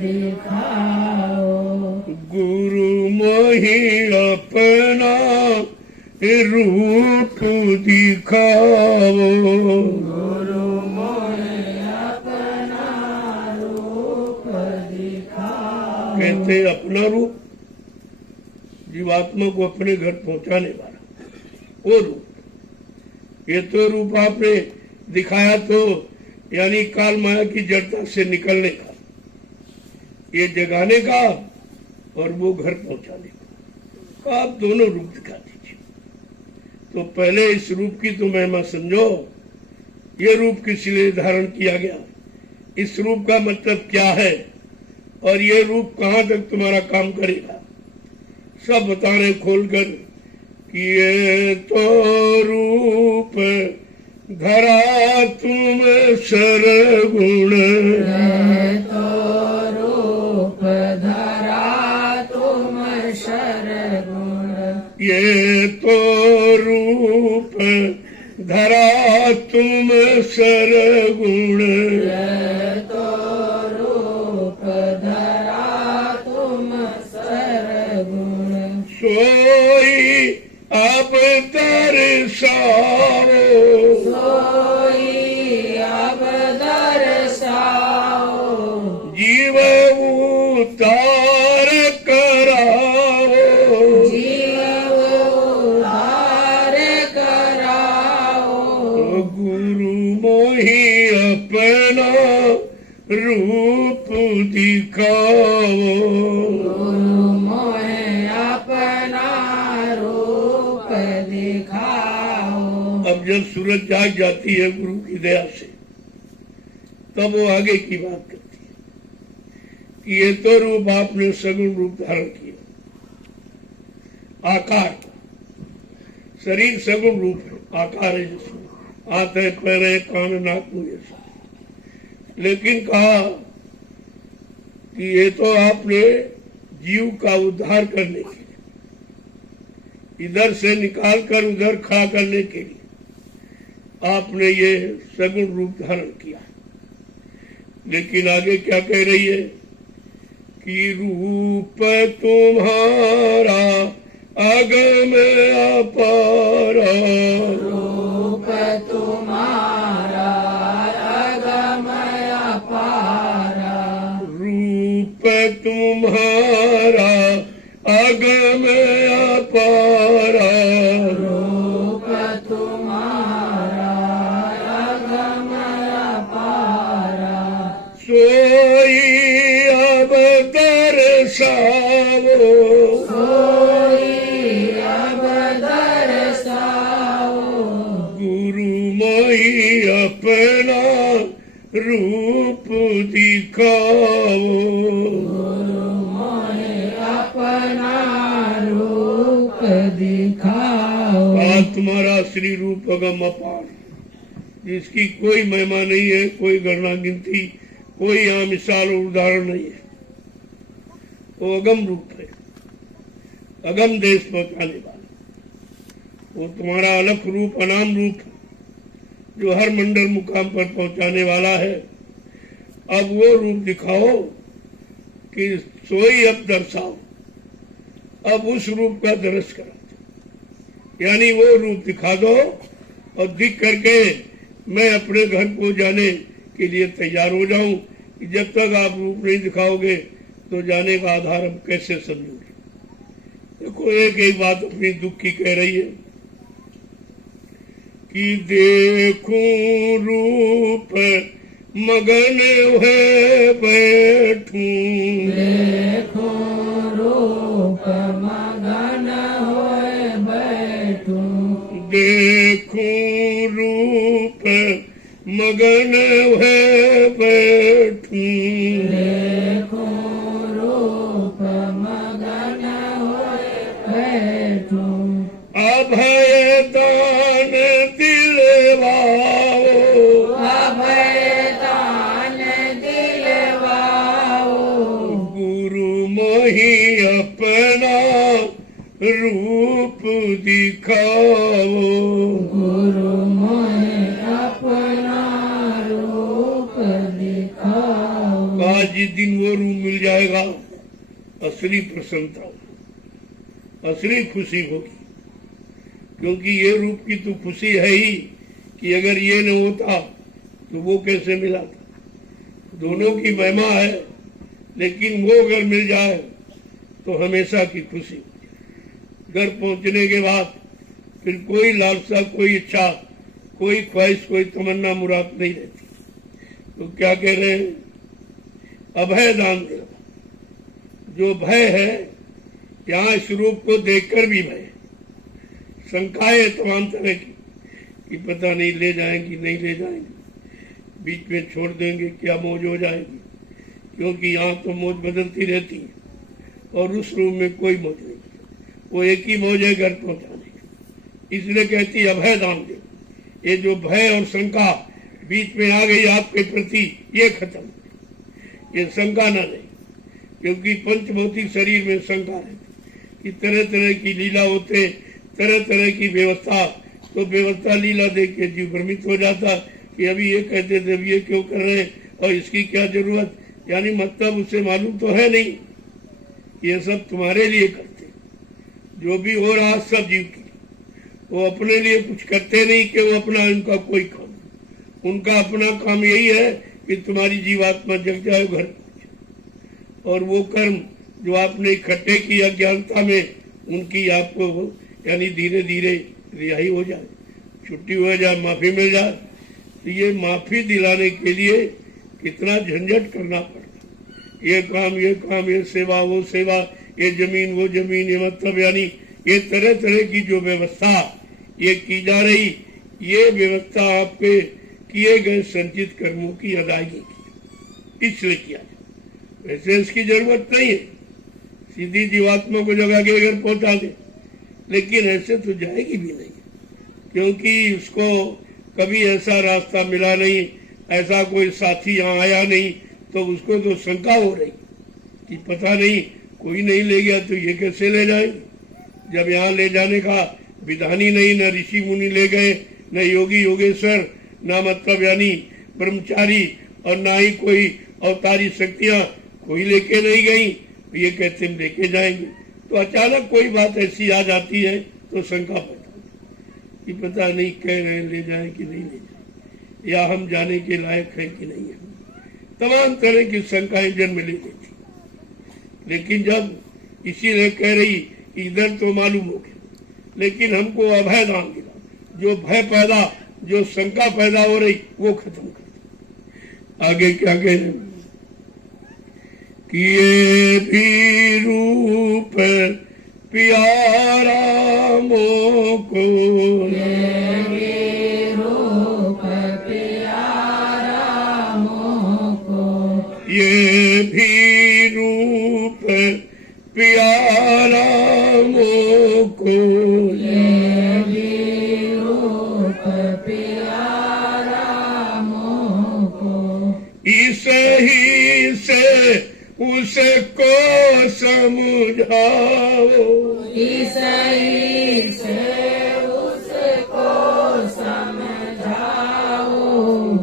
दिखाओ। गुरु मोहि अपना रूप दिखाओ। गुरु मोहि अपना रूप दिखाओ। कहते अपना रूप, जीवात्मा को अपने घर पहुंचाने वाला वो रूप। ये तो रूप आपने दिखाया तो यानी काल माया की जड़ता से निकलने का, ये जगाने का और वो घर पहुंचाने का, आप दोनों रूप दिखा दीजिए। तो पहले इस रूप की तो महिमा समझो। ये रूप किस लिए धारण किया गया, इस रूप का मतलब क्या है और ये रूप कहाँ तक तुम्हारा काम करेगा, सब बता रहे खोलकर कि ये तो रूप धरा तुम सरगुण। ये तो रूप धरा तुम सरगुण। ये तो रूप धरा तुम सरगुण। ये तो रूप धरा तुम सरगुण। सोई अब दर्शाओ। सोई अब दर्शाओ। जीव उद्धार कराओ। जीव उद्धार कराओ। गुरु मोहि अपना रूप दिखाओ। गुरु मोहि अपना रूप दिखाओ। अब जब सूरज जाग जाती है गुरु की दया से, तब वो आगे की बात करती है कि ये तो रूप आपने सगुण रूप धारण किया। आकार, शरीर सगुण रूप है, आकार है जिसमें हाथ है, पैर है, कान, नाक, मुंह, ये सब। लेकिन कहा कि ये तो आपने जीव का उद्धार करने के लिए, इधर से निकाल कर उधर खड़ा करने के लिए आपने ये सगुण रूप धारण किया। लेकिन आगे क्या कह रही है कि रूप तुम्हारा अगम अपारा। रूप तुम्हारा अगम अपारा। रूप तुम्हारा अगम अपारा। रूप तुम्हारा अगम अपारा। सोई अब दर्शाओ। सोई अब दर्शाओ। गुरु मोहि अपना रूप दिखाओ। गुरु मोहि अपना रूप दिखाओ। तुम्हारा श्री रूप अगम अपार, जिसकी कोई महिमा नहीं है, कोई गणना गिनती, कोई यहाँ मिसाल और उदाहरण नहीं है। वो अगम रूप है, अगम देश पहुंचाने वाला। वो तुम्हारा अलख रूप, अनाम रूप, जो हर मंडल मुकाम पर पहुंचाने वाला है। अब वो रूप दिखाओ कि सोई अब दर्शाओ। अब उस रूप का दर्श करा, यानी वो रूप दिखा दो और दिख करके मैं अपने घर को जाने के लिए तैयार हो जाऊं। कि जब तक आप रूप नहीं दिखाओगे तो जाने का आधार हम कैसे समझोगे। देखो एक एक बात अपनी दुख की कह रही है कि देखूं रूप मगन है बैठूं। देखो रूप मगन होए बैठूं। देखूं रूप मगन है बैठूं। देखो रूप मगन होए बैठूं। अभय दान दिलवाओ। अभय दान दिलवाओ। गुरु मोहि अपना रूप दिखाओ। गुरु मोहि अपना रूप दिखाओ। कहा जिस दिन वो रूप मिल जाएगा असली प्रसन्नता होगी, असली खुशी होगी। क्योंकि ये रूप की तो खुशी है ही कि अगर ये न होता तो वो कैसे मिला था। दोनों की महिमा है, लेकिन वो अगर मिल जाए तो हमेशा की खुशी। घर पहुंचने के बाद फिर कोई लालसा, कोई इच्छा, कोई ख्वाहिश, कोई तमन्ना मुराद नहीं रहती। तो क्या कह रहे हैं? अभय दान दे। जो भय है, यहाँ इस रूप को देखकर भी भय, शंकाएं तमाम तरह की कि पता नहीं ले जाएंगी, नहीं ले जाएंगे, बीच में छोड़ देंगे, क्या मौज हो जाएगी। क्योंकि यहाँ तो मौज बदलती रहती है और उस रूम में कोई मौज नहीं, वो एक ही मौज है, घर पहुंचाने की। इसलिए कहती अभय दान दे। ये जो भय और शंका बीच में आ गई आपके प्रति, ये खत्म, ये शंका ना रहे। क्योंकि पंचभौतिक शरीर में शंका रहती कि तरह तरह की लीला होते, तरह तरह की व्यवस्था, तो व्यवस्था लीला देख के जीव भ्रमित हो जाता कि अभी ये कहते थे, अभी ये क्यों कर रहे हैं और इसकी क्या जरूरत। यानी मतलब उसे मालूम तो है नहीं, ये सब तुम्हारे लिए करते, जो भी हो रहा सब जीव की। वो अपने लिए कुछ करते नहीं कि वो अपना, उनका कोई काम, उनका अपना काम यही है कि तुम्हारी जीवात्मा जग जाए, घर पहुंचे। और वो कर्म जो आपने इकट्ठे की अज्ञानता में, उनकी आपको यानी धीरे धीरे रिहाई हो जाए, छुट्टी हो जाए, माफी मिल जाए। तो ये माफी दिलाने के लिए कितना झंझट करना पड़ता। ये काम, ये काम, ये सेवा, वो सेवा, ये जमीन, वो जमीन, ये मतलब यानी ये तरह तरह की जो व्यवस्था ये की जा रही, ये व्यवस्था आपके किए गए संचित कर्मों की अदायगी की, इसलिए किया जाए। वैसे इसकी जरूरत नहीं है, सीधी जीवात्मा को जगा के घर पहुंचा दे, लेकिन ऐसे तो जाएगी भी नहीं। क्योंकि उसको कभी ऐसा रास्ता मिला नहीं, ऐसा कोई साथी यहाँ आया नहीं, तो उसको तो शंका हो रही कि पता नहीं कोई नहीं ले गया तो ये कैसे ले जाएंगे। जब यहाँ ले जाने का विधान ही नहीं, न ऋषि मुनि ले गए, न योगी योगेश्वर, न मतलब यानी ब्रह्मचारी, और ना ही कोई अवतारी शक्तियां कोई लेके नहीं गई, ये कहते हम लेके जाएंगे। तो अचानक कोई बात ऐसी आ जाती है तो शंका पैदा कि पता नहीं कह रहे ले जाए कि नहीं ले जाए, या हम जाने के लायक है कि नहीं है। तमाम तरह की शंकाएं जन्म ले लेती। लेकिन जब इसीलिए कह रही कि इधर तो मालूम हो गया, लेकिन हमको अभय दान दिला। जो भय पैदा, जो शंका पैदा हो रही, वो खत्म कर। आगे क्या कह रहे हैं कि ये भी रूप प्यारा मोको, ये भी रूप प्यारा मोको, ये भी रूप प्यारा मोको, ये भी रूप प्यारा मोको, इसे ही से उसको समझाओ, ईसाई से उसको समझाओ,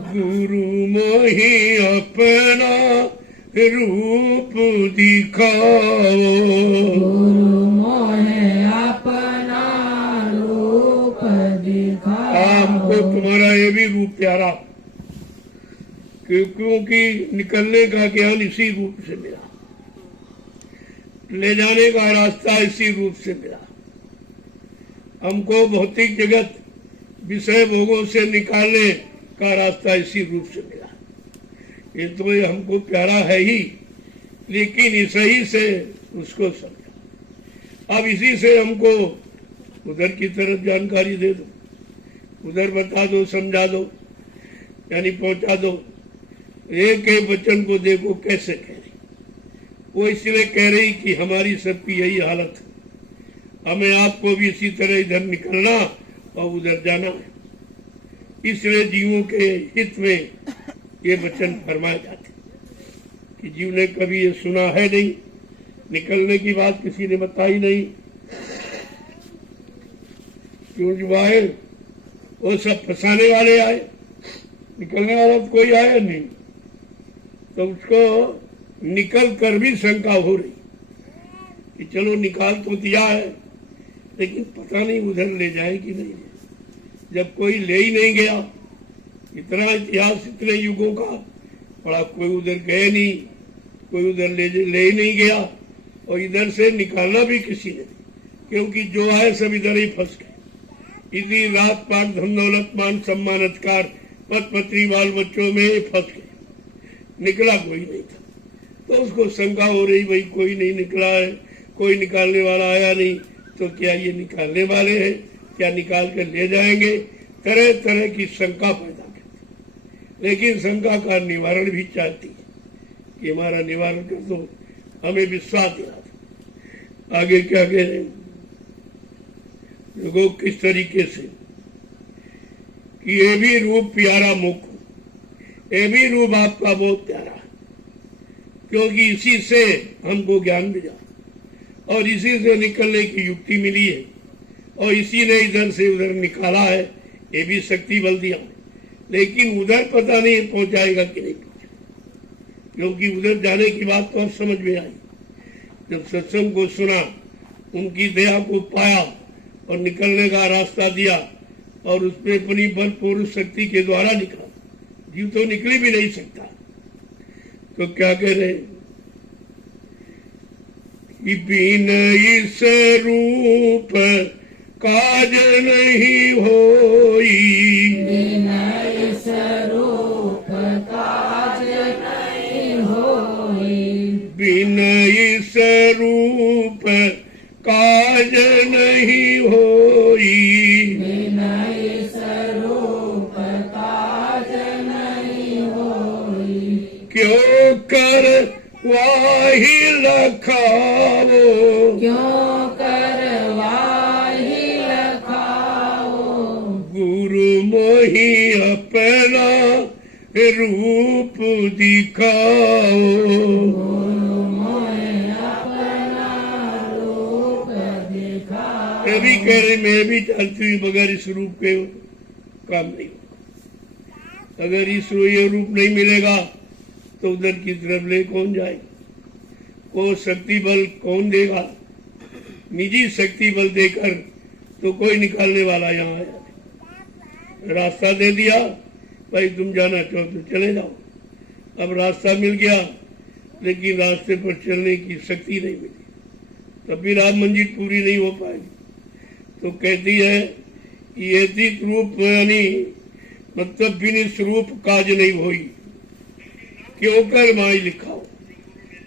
गुरु मोहि अपना रूप दिखाओ, गुरु मोहे अपना रूप दिखाओ। हमको तुम्हारा ये भी रूप प्यारा, क्योंकि निकलने का ज्ञान इसी रूप से मिला, ले जाने का रास्ता इसी रूप से मिला। हमको भौतिक जगत विषय भोगों से निकालने का रास्ता इसी रूप से मिला। ये तो ये हमको प्यारा है ही, लेकिन इसी से उसको समझा। अब इसी से हमको उधर की तरफ जानकारी दे दो, उधर बता दो, समझा दो, यानी पहुंचा दो। एक एक वचन को देखो कैसे कह रही। वो इसलिए कह रही कि हमारी सबकी यही हालत है, हमें आपको भी इसी तरह इधर निकलना और उधर जाना है। इसलिए जीवों के हित में ये वचन फरमाए जाते कि जीव ने कभी ये सुना है नहीं, निकलने की बात किसी ने बताई नहीं। क्यों जो आए वो सब फंसाने वाले आए, निकलने वाला तो कोई आया नहीं। तो उसको निकल कर भी शंका हो रही कि चलो निकाल तो दिया है, लेकिन पता नहीं उधर ले जाए कि नहीं। जब कोई ले ही नहीं गया, इतना इतिहास इतने युगों का पड़ा, कोई उधर गए नहीं, कोई उधर ले ही नहीं गया, और इधर से निकालना भी किसी ने, क्योंकि जो आए सब इधर ही फंस गए। इसी रात पाट धन दौलत मान सम्मान अधिकार पद पत्री बाल बच्चों में फंस गए, निकला कोई नहीं था। तो उसको शंका हो रही, भाई कोई नहीं निकला है, कोई निकालने वाला आया नहीं, तो क्या ये निकालने वाले हैं, क्या निकाल कर ले जाएंगे, तरह तरह की शंका पैदा करती। लेकिन शंका का निवारण भी चाहती है कि हमारा निवारण कर दो, हमें विश्वास दिला दो। आगे क्या कह रहे हैं लोगों, किस तरीके से कि ये भी रूप प्यारा मुख, ये भी रूप आपका बहुत प्यारा है, क्योंकि इसी से हमको ज्ञान मिला और इसी से निकलने की युक्ति मिली है, और इसी ने इधर से उधर निकाला है, ये भी शक्ति बल दिया। लेकिन उधर पता नहीं पहुंचाएगा कि नहीं पहुंचाएगा, क्योंकि उधर जाने की बात तो अब समझ में आई। जब सत्संग को सुना, उनकी दया को पाया और निकलने का रास्ता दिया, और उसमें अपनी बल पूर्ण शक्ति के द्वारा निकला, जीव तो निकल भी नहीं सकता। तो क्या कह रहे कि बिन इस रूप काज नहीं होई, बिन इस रूप काज नहीं होई, बिन इस रूप काज नहीं होई, बिन इस रूप काज नहीं होई, क्यों कर वाही लखावो, क्यों करवाही लखाओ, गुरु मोहि अपना रूप दिखाओ। गुरु मोहे अपना रूप दिखाओ। मैं भी कह रही, मैं भी चाहती हूँ बगैर इस रूप के काम नहीं होगा। अगर इस ये रूप नहीं मिलेगा तो उधर की तरफ ले कौन जाए, वो शक्ति बल कौन देगा। निजी शक्ति बल देकर तो कोई निकालने वाला यहाँ आया नहीं। रास्ता दे दिया, भाई तुम जाना चाहो तो चले जाओ। अब रास्ता मिल गया, लेकिन रास्ते पर चलने की शक्ति नहीं मिली, तब भी राम मंजिल पूरी नहीं हो पाएगी। तो कहती है कि यदि रूप यानी मतलब बिन स्वरूप काज नहीं होई, क्यों कर माई लिखाओ,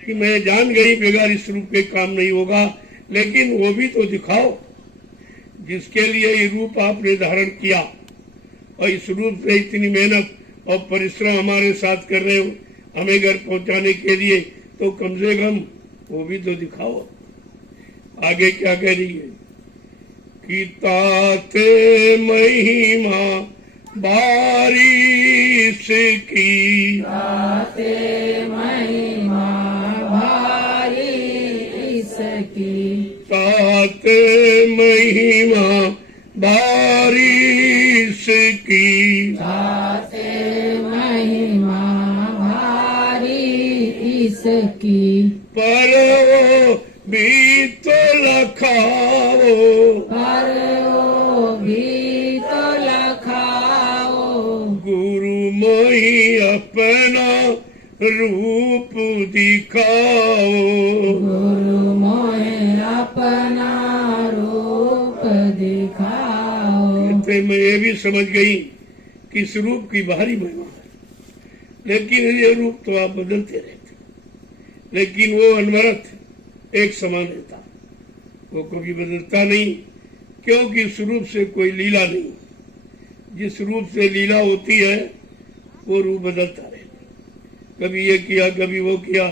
कि मैं जान गई बगैर इस रूप के काम नहीं होगा, लेकिन वो भी तो दिखाओ जिसके लिए ये रूप आपने धारण किया, और इस रूप से इतनी मेहनत और परिश्रम हमारे साथ कर रहे हो हमें घर पहुंचाने के लिए, तो कम से कम वो भी तो दिखाओ। आगे क्या कह रही है कि ताते महिमा बारिश की, ताते महिमा भारी इसकी, ताते महिमा बारिश की, ताते महिमा भारी इसकी, पर वो भी तो लखाओ, पर वो भी तो लखाओ, गुरु मोहि अपना रूप दिखाओ। गुरु मोहे अपना रूप दिखाओ। फिर मैं ये भी समझ गई कि इस रूप की बाहरी महिमा है, लेकिन ये रूप तो आप बदलते रहते, लेकिन वो अनवरत एक समान रहता, वो कभी बदलता नहीं, क्योंकि इस रूप से कोई लीला नहीं। जिस रूप से लीला होती है वो रूप बदलता रहता, कभी ये किया, कभी वो किया,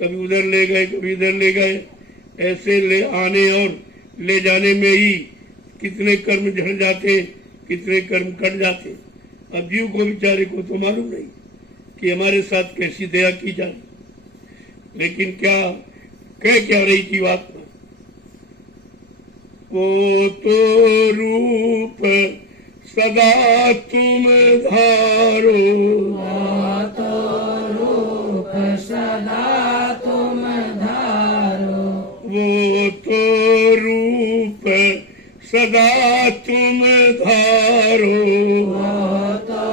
कभी उधर ले गए, कभी इधर ले गए। ऐसे ले आने और ले जाने में ही कितने कर्म झड़ जाते, कितने कर्म कट जाते। अब जीव को बेचारे को तो मालूम नहीं कि हमारे साथ कैसी दया की जाए, लेकिन क्या कह क्या रही थी बात में, वो तो रूप सदा तुम धारो, वो तो रूप सदा तुम धारो। वो तो रूप सदा तुम धारो। वो तो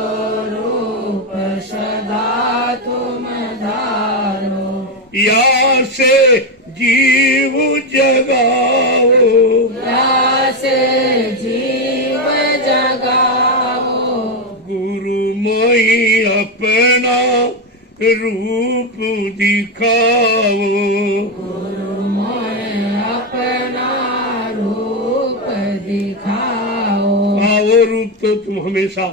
रूप सदा तुम धारो। या से जीव जगाओ। या से जीव जगाओ। गुरु मोहि अपना रूप दिखाओ। गुरु मोहे अपना रूप दिखाओ। हाँ, वो रूप तो तुम हमेशा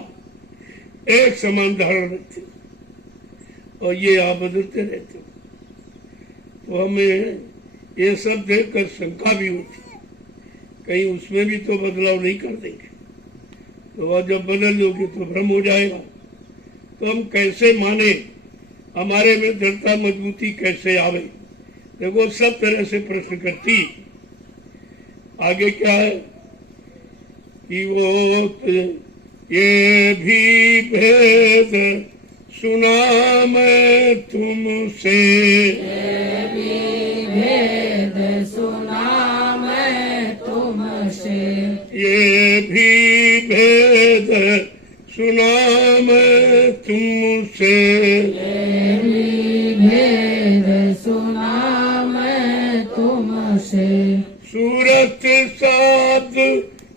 एक समान धारण रखते हो और ये आप बदलते रहते हो, तो हमें ये सब देखकर शंका भी होती है, कहीं उसमें भी तो बदलाव नहीं कर देंगे, तो वह जब बदल दोगे तो भ्रम हो जाएगा। तो हम कैसे माने, हमारे में दृढ़ता मजबूती कैसे आवे? देखो सब तरह से प्रश्न करती। आगे क्या है कि वो ये भी भेद सुना मैं तुमसे। ये भी भेद सुना मैं तुमसे। ये भी भेद सुना मैं तुमसे। ये भी भेद सुना मैं तुमसे। सूरत शब्द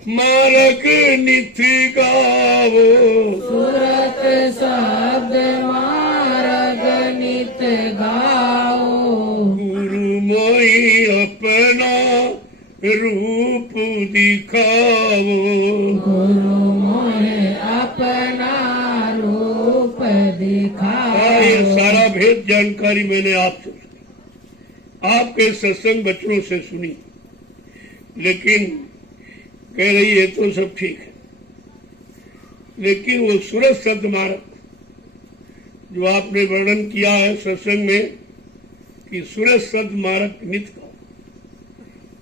मार्ग नित गावो। सूरत शब्द मार्ग नित गाओ। गुरु मोहि अपना रूप दिखाओ। गुरु मोहे अपना रूप दिखाओ। ये सारा भेद जानकारी मैंने आपसे आपके सत्संग बचनों से सुनी, लेकिन कह रही है तो सब ठीक है, लेकिन वो सूरत शब्द मार्ग जो आपने वर्णन किया है सत्संग में कि सूरत शब्द मार्ग नित का,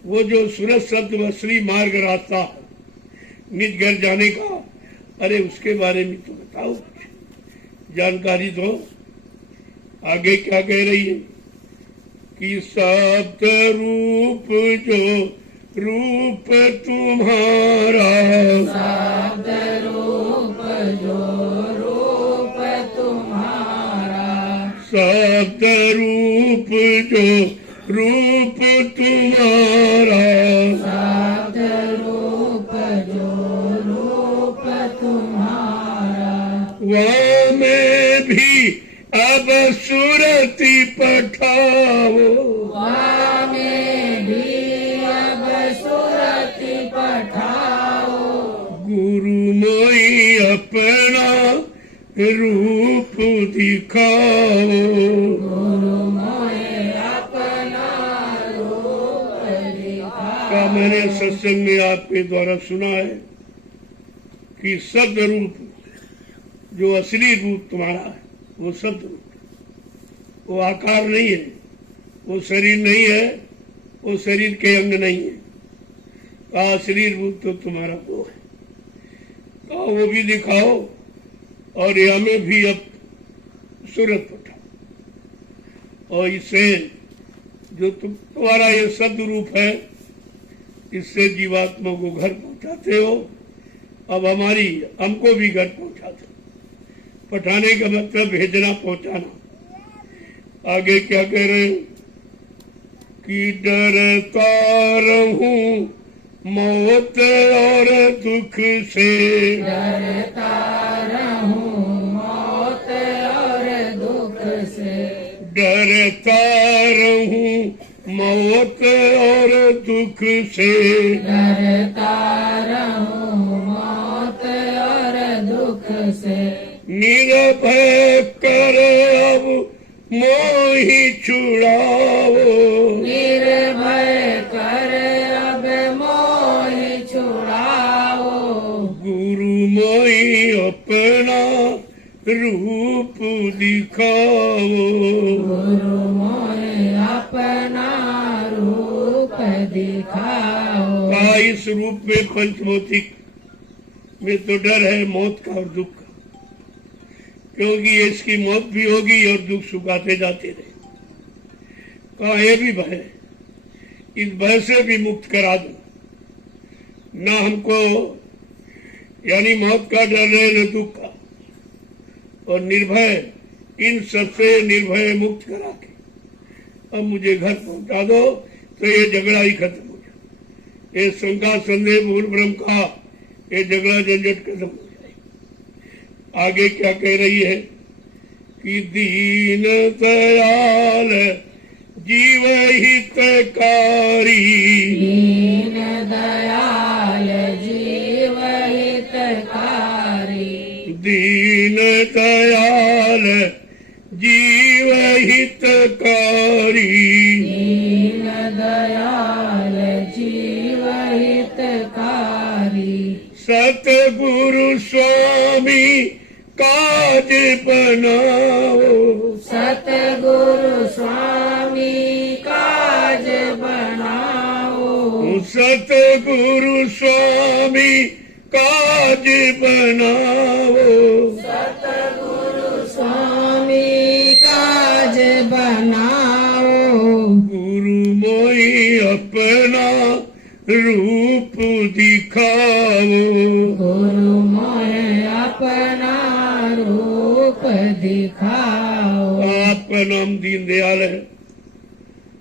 वो जो सूरत शब्द असली मार्ग रास्ता निज घर जाने का, अरे उसके बारे में तो बताओ, जानकारी दो। आगे क्या कह रही है कि शब्द रूप जो रूप तुम्हारा। शब्द रूप जो रूप तुम्हारा। शब्द रूप जो रूप तुम्हारा। शब्द रूप जो रूप तुम्हारा। वहाँ में भी अब सुरति पठाओ। में भी अब सुरति पठाओ। गुरु मोहि अपना रूप दिखाओ। गुरु मोहे अपना रूप दिखाओ। का मैंने सत्संग में आपके द्वारा सुना है कि शब्द रूप जो असली रूप तुम्हारा है वो शब्द रूप, वो आकार नहीं है, वो शरीर नहीं है, वो शरीर के अंग नहीं है, का असली रूप तो तुम्हारा वो है। का वो भी दिखाओ और हमें भी अब सूरत उठाओ, और इससे जो तुम्हारा ये शब्द रूप है इससे जीवात्मा को घर पहुंचाते हो। अब हमको भी घर पहुंचाते हो। पठाने का मतलब भेजना, पहुंचाना। आगे क्या कह रहे हैं कि डरता रहूं मौत और दुख से। डरता रहूं मौत और दुख से। डरता रहूं मौत और दुख से। डरता रहूं मौत और दुख से। निर्भय कर अब मोहि छुड़ाओ। निर्भय कर अब मोहि छुड़ाओ। गुरु मोहि अपना रूप दिखाओ। गुरु मोहे अपना रूप दिखाओ। का इस रूप में पंचभौतिक में तो डर है मौत का और दुख का, क्योंकि इसकी मौत भी होगी और दुख सुखाते जाते रहे। कहा यह भी भय, इस भय से भी मुक्त करा दो, न हमको यानी मौत का डर है न दुख का, और निर्भय, इन सबसे निर्भय मुक्त करा के अब मुझे घर पहुंचा दो, तो ये झगड़ा ही खत्म हो जाए, ये शंका संदेह भूल भ्रम का ये झगड़ा झंझट खत्म हो जाए। आगे क्या कह रही है कि दीन दयाल जीव हितकारी, दीन दयाल जीव हितकारी, दीन दयाल जीव हितकारी, दीन दयाल जीव हितकारी, सतगुरु स्वामी काज बनाओ, सतगुरु स्वामी काज बनाओ, सतगुरु स्वामी काज बनाओ, सतगुरु स्वामी काज बनाओ, गुरु मोहि अपना रूप दिखाओ, गुरु मोहे अपना रूप दिखाओ। आपका नाम दीन दयाल है।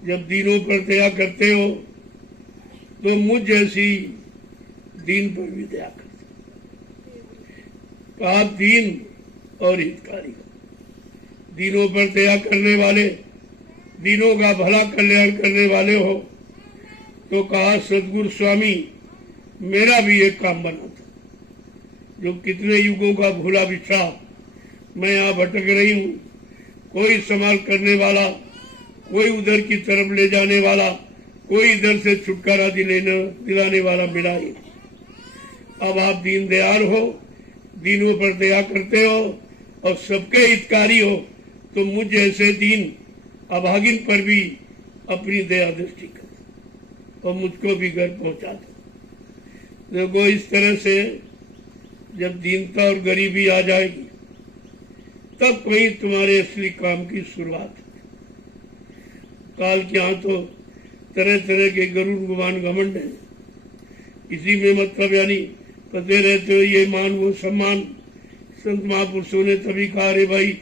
जब दीनों पर दया करते हो तो मुझ जैसी दीन पर भी दया करते हो। आप दीन और हितकारी हो, दीनों पर दया करने वाले, दीनों का भला कल्याण करने वाले हो। तो कहा सदगुरु स्वामी मेरा भी एक काम बना था, जो कितने युगों का भूला बिछड़ा मैं यहाँ भटक रही हूँ, कोई संभाल करने वाला, कोई उधर की तरफ ले जाने वाला, कोई इधर से छुटकारा दिलाने वाला मिला ही। अब आप दीन दयाल हो, दीनों पर दया करते हो और सबके हितकारी हो, तो मुझ जैसे दीन अभागिन पर भी अपनी दया दृष्टि करो और मुझको भी घर पहुंचा दो। देखो इस तरह से जब दीनता और गरीबी आ जाएगी तब कहीं तुम्हारे असली काम की शुरुआत है। काल के यहाँ तो तरह तरह के गरुड़ गुमान घमंड है, इसी में मतलब यानी पते रहते हो ये मान वो सम्मान। संत महापुरुषों ने तभी कहा रे भाई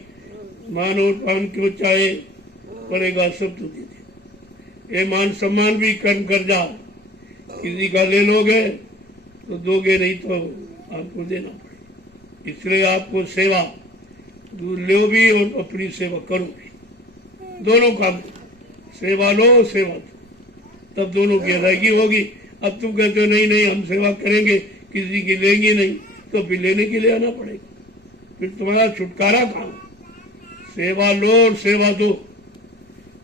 मान और पान क्यों चाहे, पड़ेगा सब तो दे दे, ये मान सम्मान भी कर्म कर जा, किसी का ले लोगे तो दोगे नहीं तो आपको देना पड़ेगा। इसलिए आपको सेवा लो भी और अपनी सेवा करो भी, दोनों काम, सेवा लो सेवा दो, तब दोनों की अदायगी होगी। अब तुम कहते हो नहीं नहीं हम सेवा करेंगे, किसी की लेंगे नहीं, तो फिर लेने के लिए आना पड़ेगा, फिर तुम्हारा छुटकारा कहाँ। सेवा लो और सेवा दो,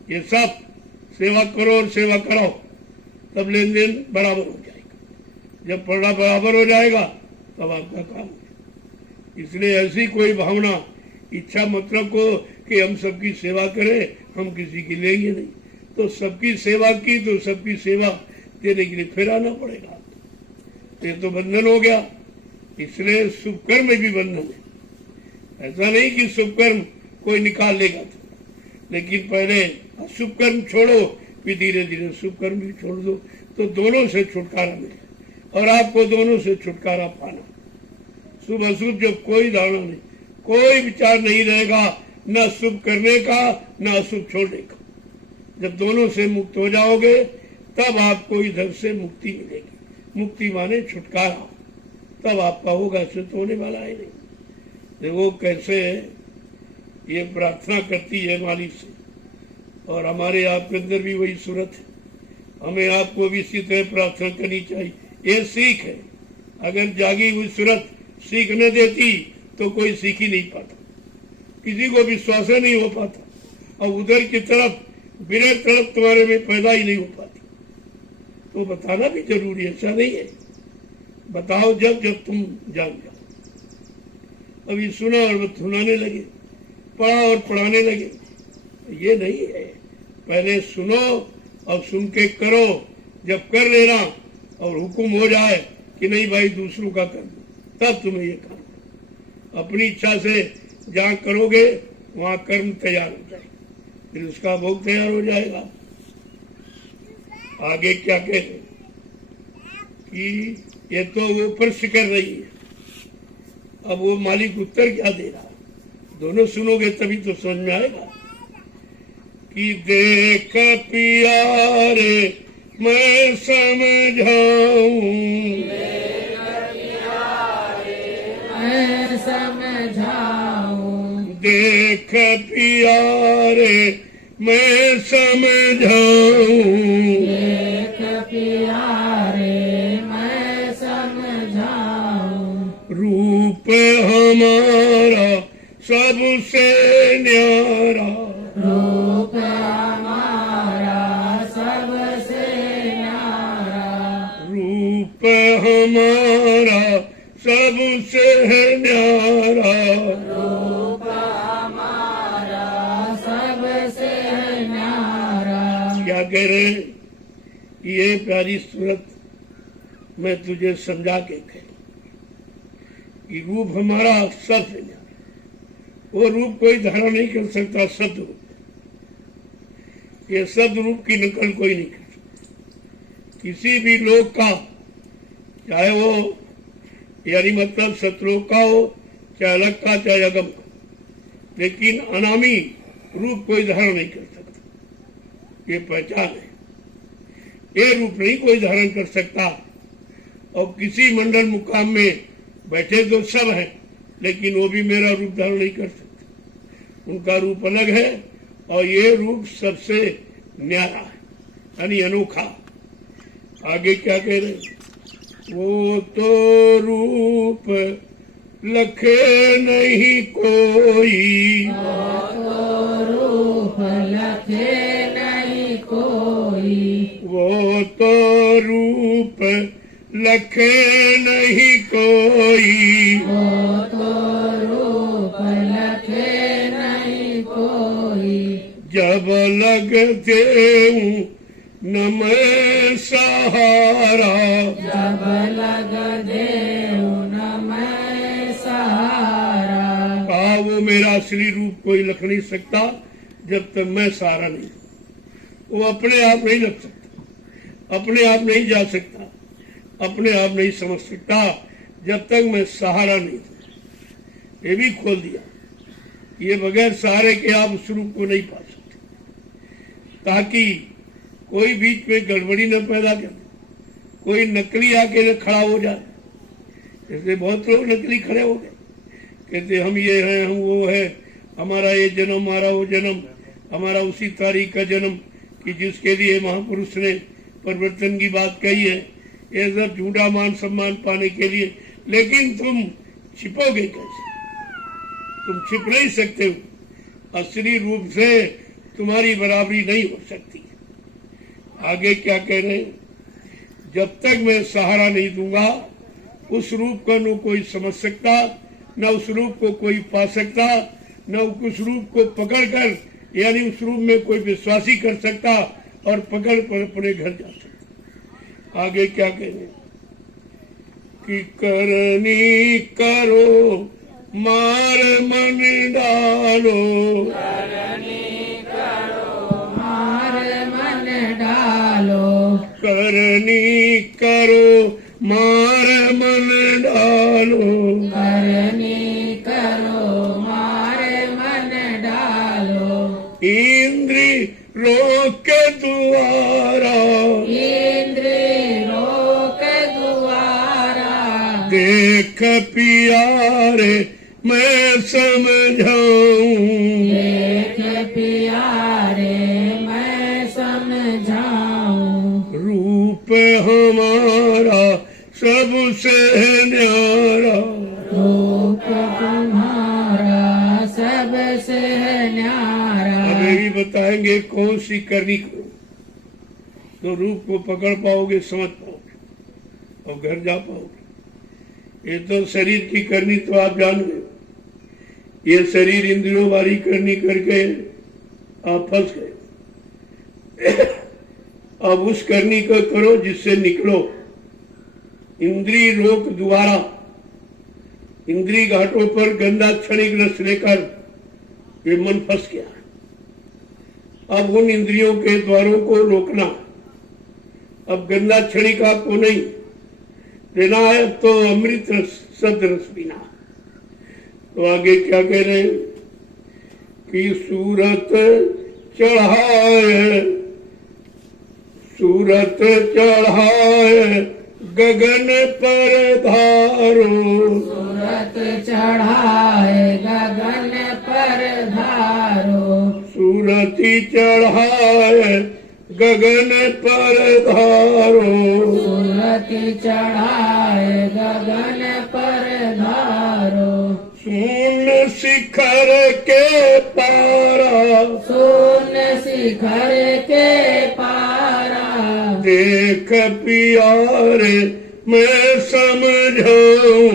ये सब सेवा करो और सेवा कराओ, तब लेन देन बराबर हो जाएगा। जब पढ़ना बराबर हो जाएगा तब आपका काम है। इसलिए ऐसी कोई भावना इच्छा मतलब को कि हम सबकी सेवा करें, हम किसी की लेंगे नहीं, तो सबकी सेवा की तो सबकी सेवा देने के लिए फिर आना पड़ेगा, ये तो बंधन हो गया। इसलिए शुभ कर्म में भी बंधन है। ऐसा नहीं कि शुभ कर्म कोई निकाल लेगा तो, लेकिन पहले अशुभ कर्म छोड़ो, फिर धीरे धीरे शुभ कर्म भी छोड़ दो, तो दोनों से छुटकारा मिले। और आपको दोनों से छुटकारा पाना, शुभ अशुभ जब कोई धारणा नहीं, कोई विचार नहीं रहेगा, न शुभ करने का न अशुभ छोड़ने का। जब दोनों से मुक्त हो जाओगे तब आपको इधर से मुक्ति मिलेगी। मुक्ति माने छुटकारा, तब आपका होगा, ऐसे तो होने वाला है नहीं। देखो कैसे ये प्रार्थना करती है मालिक से, और हमारे आपके अंदर भी वही सूरत है। हमें आपको भी इसी तरह प्रार्थना करनी चाहिए। ये सीख है, अगर जागी हुई सूरत सीख न देती तो कोई सीख ही नहीं पाता, किसी को विश्वास नहीं हो पाता, और उधर की तरफ बिना तरफ तुम्हारे में पैदा ही नहीं हो पाती। तो बताना भी जरूरी है, ऐसा नहीं है, बताओ जब जब तुम जान जाओ। अभी सुना और सुनाने लगे, पढ़ा और पढ़ाने लगे, ये नहीं है। पहले सुनो और सुन के करो, जब कर लेना और हुक्म हो जाए कि नहीं भाई दूसरों का कर दो, तब तुम्हें ये काम। अपनी इच्छा से जहाँ करोगे वहाँ कर्म तैयार हो जाए, फिर उसका भोग तैयार हो जाएगा। आगे क्या कहते कि ये तो वो प्रश्न कर रही है, अब वो मालिक उत्तर क्या दे रहा है, दोनों सुनोगे तभी तो समझ में आएगा। कि देख प्यारे मैं समझाऊं, मैं समझाऊं, देख प्यारे मैं समझाऊं, देख प्यारे मैं समझाऊं, रूप हमारा सबसे न्यारा, रूप हमारा सबसे न्यारा, रूप हमारा सबसे न्यारा, रूप हमारा सबसे न्यारा। क्या कह रहे हैं? ये प्यारी सूरत मैं तुझे समझा के कह कि रूप हमारा सबसे न्यारा, वो रूप कोई धारण नहीं कर सकता, सद रूप, ये सद रूप की नकल कोई नहीं कर सकता। किसी भी लोक का, चाहे वो यानी मतलब सतलोक का हो, चाहे अलग का, चाहे अगम का, लेकिन अनामी रूप कोई धारण नहीं कर सकता। ये पहचान है, ये रूप नहीं कोई धारण कर सकता। और किसी मंडल मुकाम में बैठे तो सब हैं, लेकिन वो भी मेरा रूप धारण नहीं कर सकते, उनका रूप अलग है और ये रूप सबसे न्यारा है, यानी अनोखा। आगे क्या कह रहे हैं? वो तो रूप लखे नहीं कोई, वो तो रूप लखे नहीं कोई, वो तो रूप लखे नहीं कोई, वो तो रूप लखे नहीं कोई, जब लगते हूँ न मैं सहारा, जब लग देऊ न मैं सहारा। कहा वो मेरा असली रूप कोई लख नहीं सकता जब तक मैं सहारा नहीं। वो अपने आप नहीं लग सकता, अपने आप नहीं जा सकता, अपने आप नहीं समझ सकता जब तक मैं सहारा नहीं था। ये भी खोल दिया, ये बगैर सहारे के आप उस रूप को नहीं पा सकते, ताकि कोई बीच में गड़बड़ी न पैदा करे, कोई नकली आके न खड़ा हो जाए। जैसे बहुत लोग नकली खड़े हो गए, कहते हम ये हैं, हम वो है, हमारा ये जन्म, हमारा वो जन्म, हमारा उसी तारीख का जन्म कि जिसके लिए महापुरुष ने परिवर्तन की बात कही है। ये सब झूठा मान सम्मान पाने के लिए। लेकिन तुम छिपोगे कैसे? तुम छिप नहीं सकते हो, असली रूप से तुम्हारी बराबरी नहीं हो सकती। आगे क्या कह रहे हैं? जब तक मैं सहारा नहीं दूंगा, उस रूप को न कोई समझ सकता, न उस रूप को कोई पा सकता, न उस रूप को पकड़कर यानी उस रूप में कोई विश्वासी कर सकता और पकड़ कर अपने घर जा सकता। आगे क्या कह रहे हैं? कि करनी करो मार मन डालो, करनी करो मार मन डालो, करनी करो मार मन डालो, करनी करो मार मन डालो, इंद्री रोक द्वारा, इंद्र रोक द्वारा, देख प्यारे मैं समझाऊं, देख प्यारे मैं समझाऊं, रूप हमारा सबसे न्यारा, रूप तुम्हारा सबसे न्यारा। अब ये भी बताएंगे कौन सी करनी करो तो रूप को पकड़ पाओगे, समझ पाओगे और घर जा पाओगे। ये तो शरीर की करनी तो आप जान गए, ये शरीर इंद्रियों वाली करनी करके आप फंस गए। अब उस करनी को करो जिससे निकलो, इंद्रिय रोक द्वारा, इंद्री घाटों पर गंदा क्षणिक रस लेकर ये मन फंस गया। अब उन इंद्रियों के द्वारों को रोकना, अब गंदा क्षणिक आपको नहीं लेना है, तो अमृत रस सद रस पीना। तो आगे क्या कह रहे हैं कि सूरत चढ़ाए, सूरत चढ़ाए गगन पर धारो, सूरत चढ़ाए गगन पर धारो, सूरति चढ़ाए गगन पर धारो, सूरत चढ़ाए गगन पर धारो, सुन शिखर के पारा, सोन शिखर के पारा, देख प्यारे मैं समझाऊं,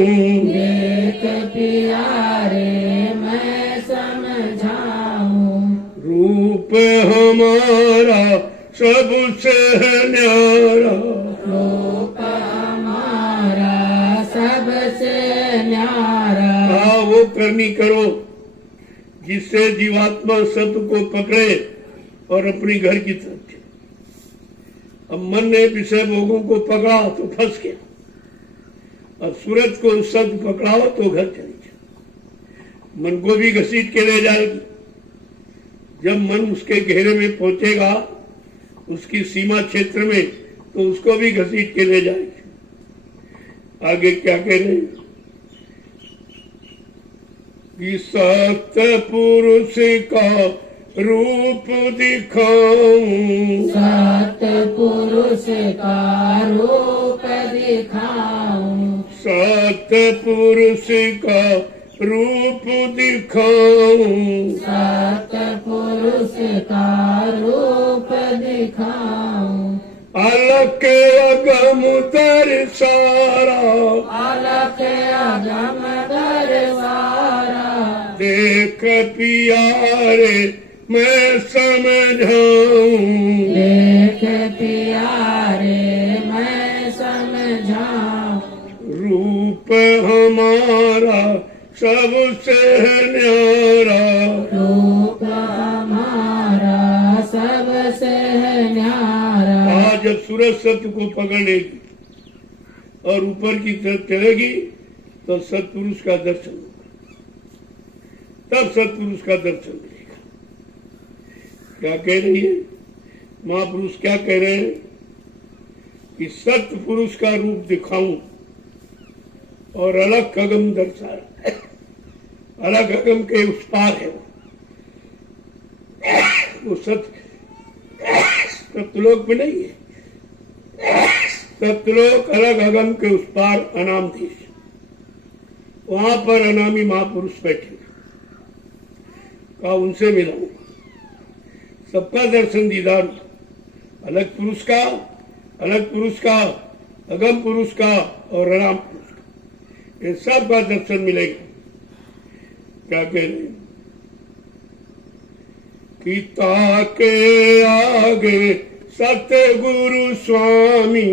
देख प्यारे मैं समझाऊं, रूप हमारा सबसे न्यारा, रूप हमारा सबसे न्यारा। वो करनी करो जिससे जीवात्मा सत्य को पकड़े और अपनी घर की तरफ चले। अब मन ने विषय भोगों को पकड़ा तो फंस गया, अब सूरत को सत्य पकड़ाओ तो घर चली जाए। मन को भी घसीट के ले जाएगी। जब मन उसके घेरे में पहुंचेगा, उसकी सीमा क्षेत्र में, तो उसको भी घसीट के ले जाएगी। आगे क्या कह रहे हैं कि सत्य पुरुष का रूप दिखाऊं, सत्पुरुष का रूप दिखाऊं, सत्पुरुष का रूप दिखाऊं, सत्पुरुष का रूप दिखाऊं, अलख अगम दर्शारा, अलख अगम दरबारा, देख प्यारे मैं समझाऊं, देख प्यारे मैं समझाऊं, रूप हमारा सबसे न्यारा, रूप हमारा सबसे न्यारा। आज जब सूरज सत्य को पकड़ लेगी और ऊपर की तरफ चलेगी तो सत्पुरुष का दर्शन होगा, तब सत्पुरुष का दर्शन मिलेगा। क्या कह रही है महापुरुष? क्या कह रहे हैं कि सत्य पुरुष का रूप दिखाऊं और अलग अगम दर्शा, अलग अगम के उस पार है वो सत्यलोक में नहीं है। सत्यलोक अलग अगम के उस पार अनाम देश, वहां पर अनामी महापुरुष बैठे, कहा उनसे मिलाऊंगा। सबका दर्शन दीदार, अलग पुरुष का, अलग पुरुष का, अगम पुरुष का और अनाम पुरुष का, ये सब का दर्शन मिलेगा। क्या कह रहे हैं कि ताके आगे सतगुरु स्वामी,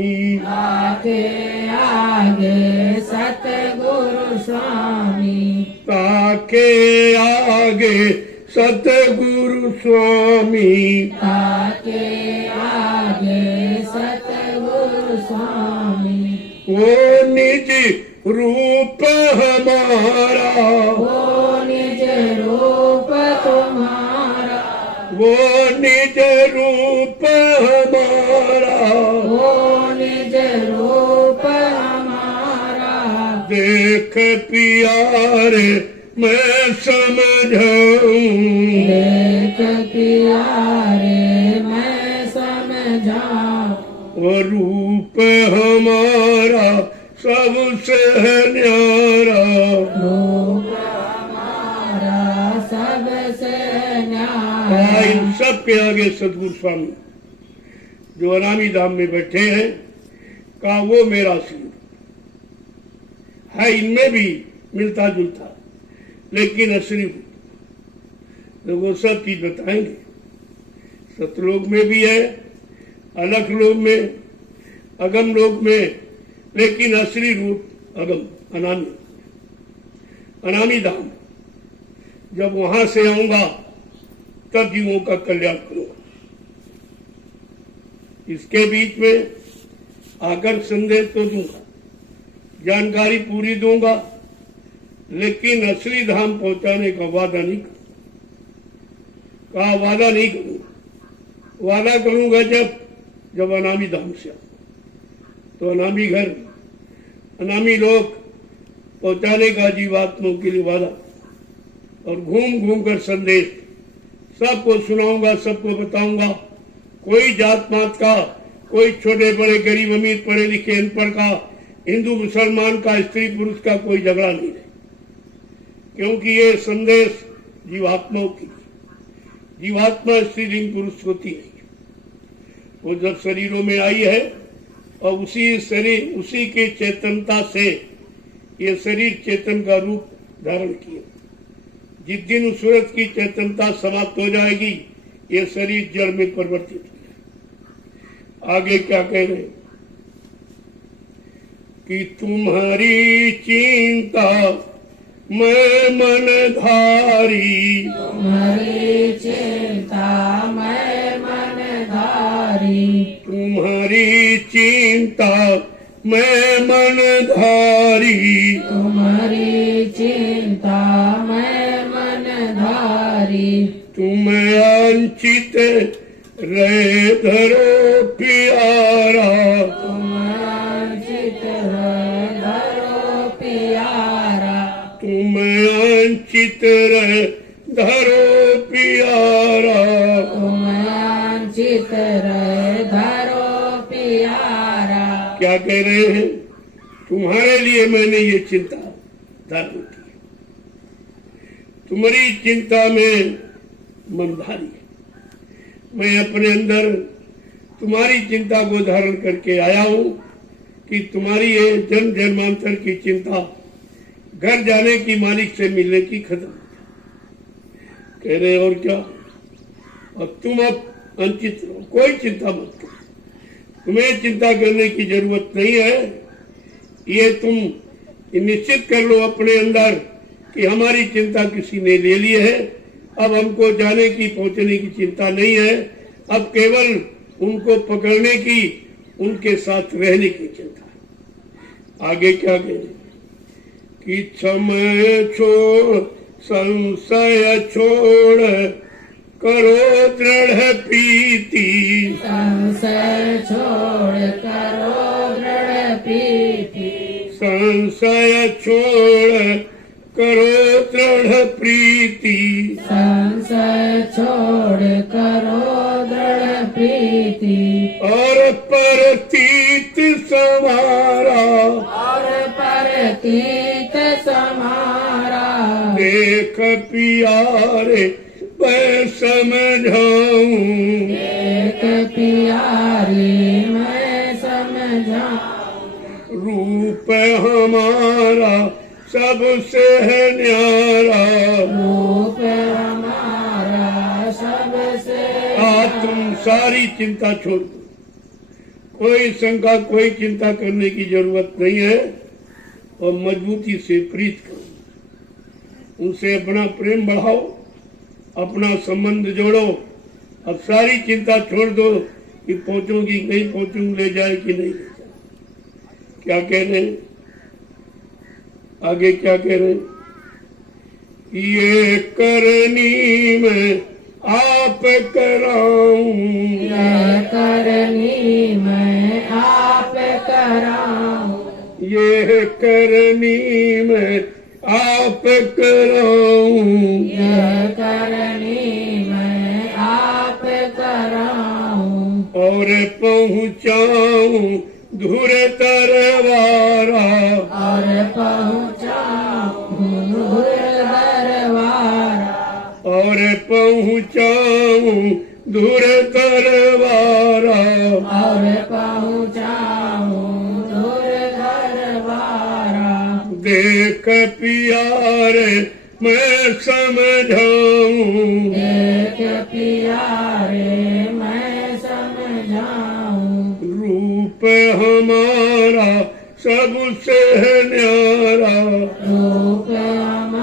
आगे आगे सतगुरु स्वामी, ताके आगे सतगुरु स्वामी, आगे आगे सतगुरु स्वामी, वो निज रूप हमारा, वो निज रूप तुम्हारा, वो निज रूप हमारा, वो निज रूप हमारा, देख प्यारे मैं समझाऊं, देख प्यारे मैं समझाऊं, वो रूप हमारा सबसे न्यारा, रूप हमारा सबसे न्यारा। इन सब के आगे सतगुरु स्वामी जो अनामी धाम में बैठे हैं, कहा वो मेरा सिंह है, इनमें भी मिलता जुलता लेकिन असली तो वो सब चीज बताएंगे। सतलोक में भी है, अलग लोक में, अगम लोक में, लेकिन असली रूप अगम अनान्य। अनामी धाम। जब वहां से आऊंगा तब जीवों का कल्याण करूंगा। इसके बीच में आकर संदेश तो दूंगा, जानकारी पूरी दूंगा, लेकिन असली धाम पहुंचाने का वादा नहीं करूंगा। वादा नहीं करूंगा। वादा करूंगा जब अनामी धाम से आऊंगा, तो अनामी घर, अनामी लोग पहुंचाने का जीवात्माओं के लिए वादा, और घूम घूम कर संदेश सबको सुनाऊंगा, सबको बताऊंगा। कोई जात पात का, कोई छोटे बड़े, गरीब अमीर, पढ़े लिखे अनपढ़ का, हिंदू मुसलमान का, स्त्री पुरुष का कोई झगड़ा नहीं है, क्योंकि ये संदेश जीवात्माओं की। जीवात्मा स्त्रीलिंग पुरुष होती है। वो जब शरीरों में आई है और उसी शरीर, उसी की चेतनता से ये शरीर चेतन का रूप धारण किया। जिस दिन उस सूरत की चेतनता समाप्त हो जाएगी, ये शरीर जड़ में परिवर्तित हो जाएगा। आगे क्या कह रहे कि तुम्हारी चिंता मैं मन धारी, तुम्हारी चिंता मैं मन धारी, तुम्हारी चिंता मैं मन धारी, तुम्हारी चिंता मैं मन धारी। तुम अंचित रहे धरो प्यारा, तुम अंचित रहे धरो प्यारा, तुम अंचित रहे धरो प्यारा। तुम अंचित रहे धरो प्यारा। क्या कह रहे हैं? तुम्हारे लिए मैंने ये चिंता धारण की, तुम्हारी चिंता में मन धारी। मैं अपने अंदर तुम्हारी चिंता को धारण करके आया हूं कि तुम्हारी ये जन्म जन्मांतर की चिंता घर जाने की, मालिक से मिलने की खत्म। कह रहे और क्या? और तुम अब अंचित रहो, कोई चिंता मत करो, तुम्हें चिंता करने की जरूरत नहीं है। ये तुम निश्चित कर लो अपने अंदर कि हमारी चिंता किसी ने ले ली है। अब हमको जाने की, पहुंचने की चिंता नहीं है। अब केवल उनको पकड़ने की, उनके साथ रहने की चिंता है। आगे क्या कहें कि समय छोड़, संशय छोड़, करो दृढ़ प्रीति, संशय छोड़ करो दृढ़ प्रीति, संशय छोड़ करो दृढ़ प्रीति, संशय छोड़ करो दृढ़ प्रीति। और परतीत समारा, और परतीत समारा, देख प्यारे मैं समझाऊं, एक प्यारी मैं समझाऊं, रूप हमारा सबसे है न्यारा, रूप हमारा सबसे। तुम सारी चिंता छोड़ दो, कोई शंका, कोई चिंता करने की जरूरत नहीं है, और मजबूती से प्रीत करो, उनसे अपना प्रेम बढ़ाओ, अपना संबंध जोड़ो। अब सारी चिंता छोड़ दो कि पहुंचूंगी नहीं पहुंचूंगी, ले जाए कि नहीं ले जाए। क्या कह रहे हैं? आगे क्या कह रहे हैं? ये करनी मैं आप कराऊं, ये करनी मैं आप कराऊं, ये करनी मैं आप कराऊं, ये करनी मैं आप कराऊं, और पहुंचाऊं धुर तरवारा, और पहुंचाऊं दूर दरबारा, और पहुंचाऊं धुर तरवारा, और पहुंचाऊं दूर दरबारा। देख प्यारे मैं समझाऊं, एक प्यारे मैं समझाऊं, रूप हमारा सबसे है न्यारा, रूप हमारा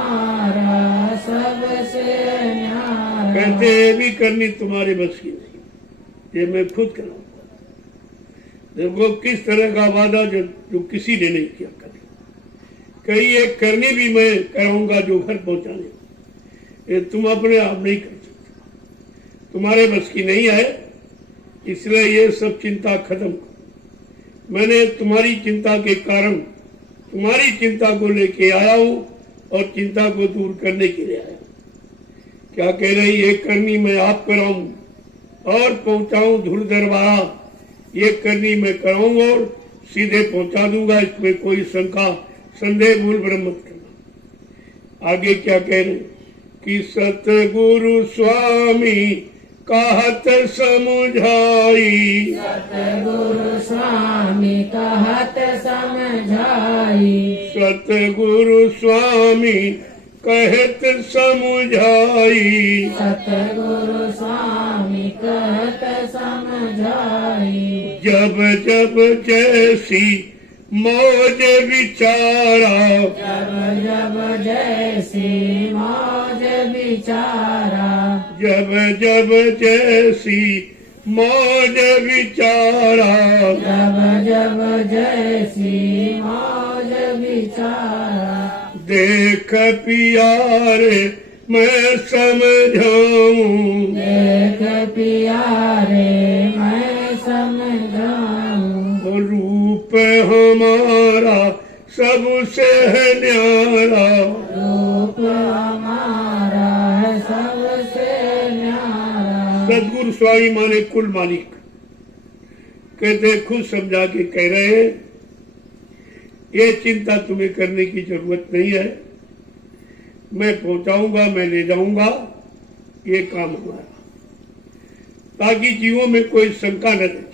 कहते हैं भी करनी तुम्हारे बस की नहीं, ये मैं खुद कराऊंगा। देखो किस तरह का वादा जो किसी ने नहीं किया कभी। कहीं ये करनी भी मैं कराऊंगा जो घर पहुंचाने, ये तुम अपने आप नहीं कर सकते, तुम्हारे बस की नहीं है। इसलिए ये सब चिंता खत्म करो। मैंने तुम्हारी चिंता के कारण तुम्हारी चिंता को लेके आया हूं और चिंता को दूर करने के लिए आया। क्या कह रही, ये करनी मैं आप कराऊं और पहुंचाऊं धूल दरबारा, ये करनी मैं कराऊंगा और सीधे पहुंचा दूंगा, इसमें कोई शंका संदेह भूल भ्रम मत करना। आगे क्या कह रहे कि सतगुरु स्वामी कहत समझाई, सतगुरु स्वामी कहत समझाई, सतगुरु स्वामी कहत समझाई, सतगुरु स्वामी कहत समझाई, जब जब जैसी मौज विचारा, जब जब जैसी मौज विचारा, जब जब जैसी मौज विचारा, जब जब जैसी मौज विचारा, देख पियारे मैं समझाऊं, देख प्यारे मैं समझाऊं, रूप हमारा सबसे है न्यारा, रूप हमारा है सबसे न्यारा। सदगुरु स्वामी माने कुल मालिक कहते खुद समझा के कह रहे हैं, ये चिंता तुम्हें करने की जरूरत नहीं है, मैं पहुंचाऊंगा, मैं ले जाऊंगा, ये काम हमारा, ताकि जीवों में कोई शंका न रहे।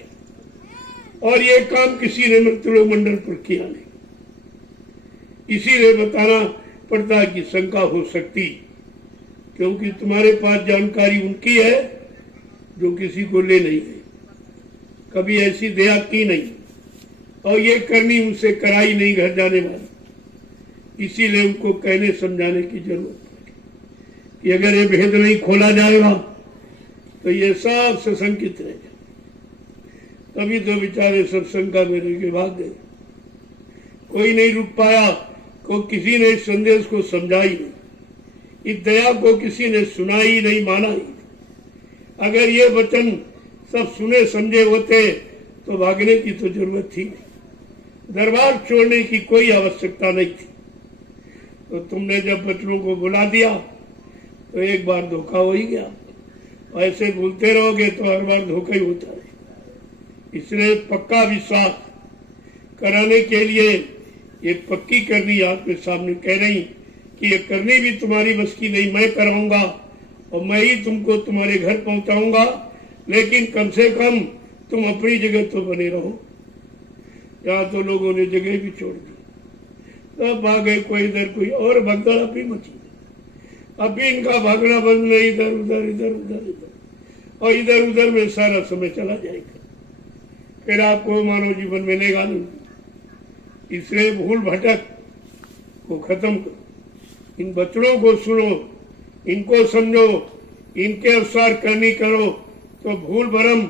और ये काम किसी ने मंत्रिमंडल पर किया नहीं, इसीलिए बताना पड़ता कि शंका हो सकती, क्योंकि तुम्हारे पास जानकारी उनकी है जो किसी को ले नहीं है, कभी ऐसी दया की नहीं, और ये करनी उनसे कराई नहीं घर जाने वाली। इसीलिए उनको कहने समझाने की जरूरत पड़ी कि अगर ये भेद नहीं खोला जाएगा तो ये सब सशंकित रह जाए। तभी तो बेचारे सब शंका में रह के भाग गए, कोई नहीं रुक पाया, को किसी ने इस संदेश को समझाई नहीं, इस दया को किसी ने सुना ही नहीं, माना ही। अगर ये वचन सब सुने समझे होते तो भागने की तो जरूरत थी नहीं, दरबार छोड़ने की कोई आवश्यकता नहीं थी। तो तुमने जब बच्चों को बुला दिया तो एक बार धोखा हो ही गया, ऐसे बोलते रहोगे तो हर बार धोखा ही होता है। इसलिए पक्का विश्वास कराने के लिए ये पक्की करनी आपके सामने कह रही कि ये करनी भी तुम्हारी बस की नहीं, मैं कराऊंगा और मैं ही तुमको तुम्हारे घर पहुंचाऊंगा, लेकिन कम से कम तुम अपनी जगह तो बने रहो। यहाँ तो लोगों ने जगह भी छोड़ दी, तब भागे कोई इधर कोई और भगदड़ अभी मची। अभी इनका भागना बंद नहीं, इधर उधर इधर उधर इधर, और इधर उधर में सारा समय चला जाएगा, फिर आपको मानव जीवन मिलेगा नहीं। इसलिए भूल भटक को खत्म करो, इन बच्चों को सुनो, इनको समझो, इनके अनुसार करनी करो, तो भूल भरम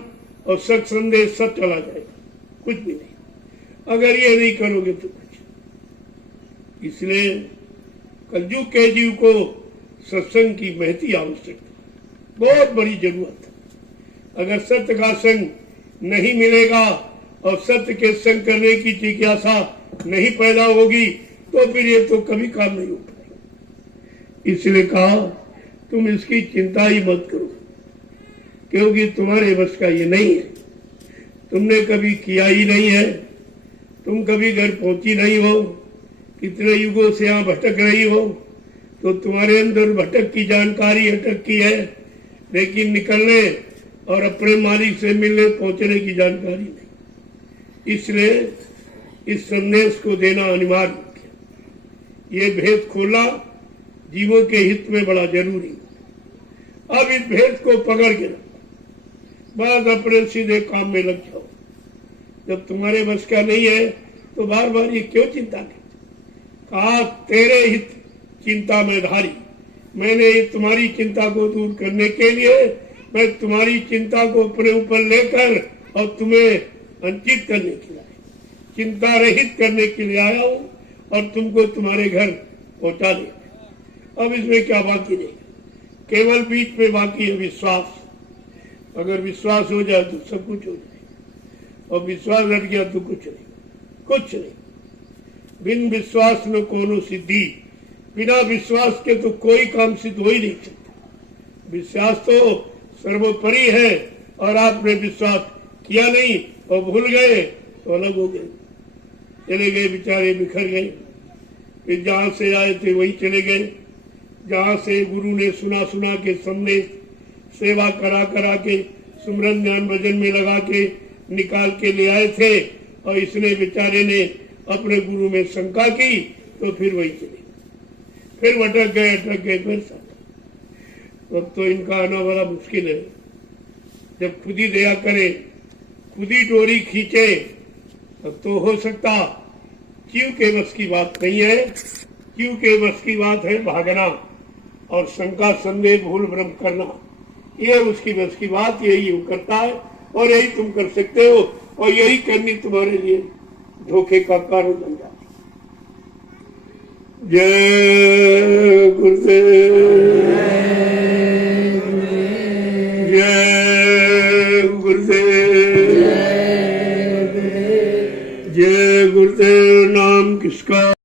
और सच संदेश सब चला जाएगा, कुछ भी नहीं। अगर ये नहीं करोगे तो कुछ। इसलिए कलयुग के जीव को सत्संग की महती आवश्यकता बहुत बड़ी जरूरत है। अगर सत्य का संग नहीं मिलेगा और सत्य के संग करने की जिज्ञासा नहीं पैदा होगी तो फिर ये तो कभी काम नहीं हो पाएगा। इसलिए कहा तुम इसकी चिंता ही मत करो, क्योंकि तुम्हारे बस का ये नहीं है, तुमने कभी किया ही नहीं है, तुम कभी घर पहुंची नहीं हो, कितने युगों से यहाँ भटक रही हो, तो तुम्हारे अंदर भटक की जानकारी अटक की है, लेकिन निकलने और अपने मालिक से मिलने पहुंचने की जानकारी नहीं। इसलिए इस संदेश को देना अनिवार्य है। ये भेद खोलना जीवों के हित में बड़ा जरूरी है। अब इस भेद को पकड़ के रखो, बस अपने सीधे काम में लग जाओ। जब तुम्हारे बस का नहीं है तो बार बार ये क्यों चिंता करते? कहा तेरे हित चिंता में धारी, मैंने तुम्हारी चिंता को दूर करने के लिए मैं तुम्हारी चिंता को अपने ऊपर लेकर और तुम्हें अंकित करने के लिए, चिंता रहित करने के लिए आया हूँ और तुमको तुम्हारे घर पहुंचा दिया। अब इसमें क्या बाकी नहीं, केवल बीच में बाकी है विश्वास। अगर विश्वास हो जाए तो सब कुछ हो जाए, और विश्वास हट गया तो कुछ नहीं, कुछ नहीं। बिन विश्वास में कोनो सिद्धि, बिना विश्वास के तो कोई काम सिद्ध हो ही नहीं सकता। विश्वास तो सर्वोपरि है, और आपने विश्वास किया नहीं और भूल गए तो अलग हो गए, चले गए, बेचारे बिखर गए। फिर जहां से आए थे वहीं चले गए, जहां से गुरु ने सुना के संदेश, सेवा करा के, सुमरन ध्यान भजन में लगा के निकाल के ले आए थे, और इसने बेचारे ने अपने गुरु में शंका की तो फिर वही चले, फिर अटक गए फिर सब। अब तो इनका आना बड़ा मुश्किल है। जब खुद ही दया करे, खुद ही डोरी खींचे, तब तो हो सकता। जीव के बस की बात नहीं है, जीव के बस की बात है भागना और शंका संदेह भूल भ्रम करना, ये उसकी बस की बात, यही वो करता है और यही तुम कर सकते हो, और यही करनी तुम्हारे लिए धोखे का कारण बन जाती। जय गुरुदेव, जय गुरुदेव, जय गुरुदेव। नाम किसका